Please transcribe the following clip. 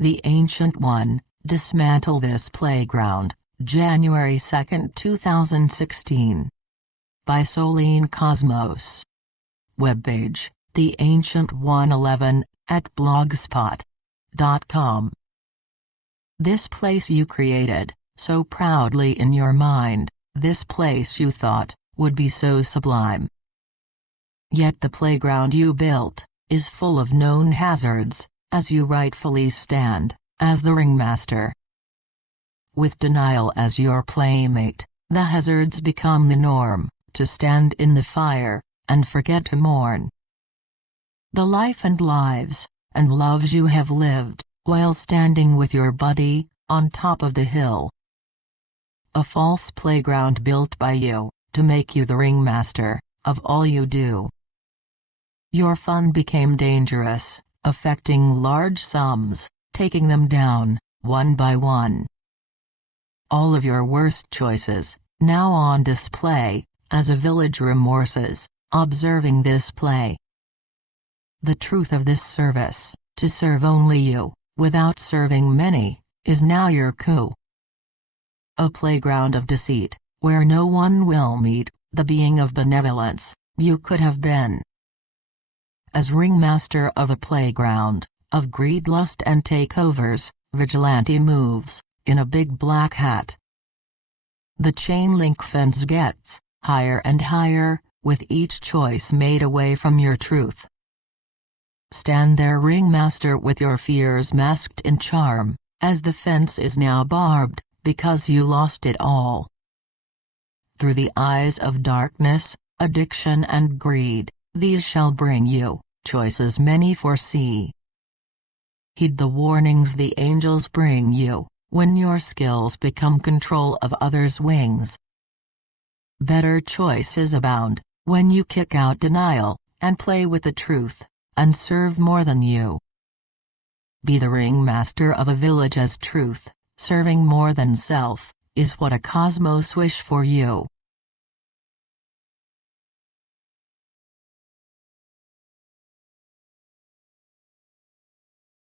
The Ancient One, Dismantle This Playground, January 2, 2016. By Solene Cosmos. Webpage, TheAncient111, at blogspot.com. This place you created, so proudly in your mind, this place you thought, would be so sublime. Yet the playground you built, is full of known hazards, as you rightfully stand, as the ringmaster. With denial as your playmate, the hazards become the norm, to stand in the fire, and forget to mourn the life and lives, and loves you have lived, while standing with your buddy, on top of the hill. A false playground built by you, to make you the ringmaster, of all you do. Your fun became dangerous, affecting large sums, taking them down, one by one. All of your worst choices, now on display, as a village remorses, observing this play. The truth of this service, to serve only you, without serving many, is now your coup. A playground of deceit, where no one will meet, the being of benevolence, you could have been. As ringmaster of a playground, of greed, lust and takeovers, vigilante moves, in a big black hat. The chain link fence gets higher and higher, with each choice made away from your truth. Stand there, ringmaster, with your fears masked in charm, as the fence is now barbed, because you lost it all. Through the eyes of darkness, addiction and greed, these shall bring you choices many foresee. Heed the warnings the angels bring you, when your skills become control of others' wings. Better choices abound, when you kick out denial, and play with the truth, and serve more than you. Be the ringmaster of a village, as truth, serving more than self, is what a cosmos wish for you.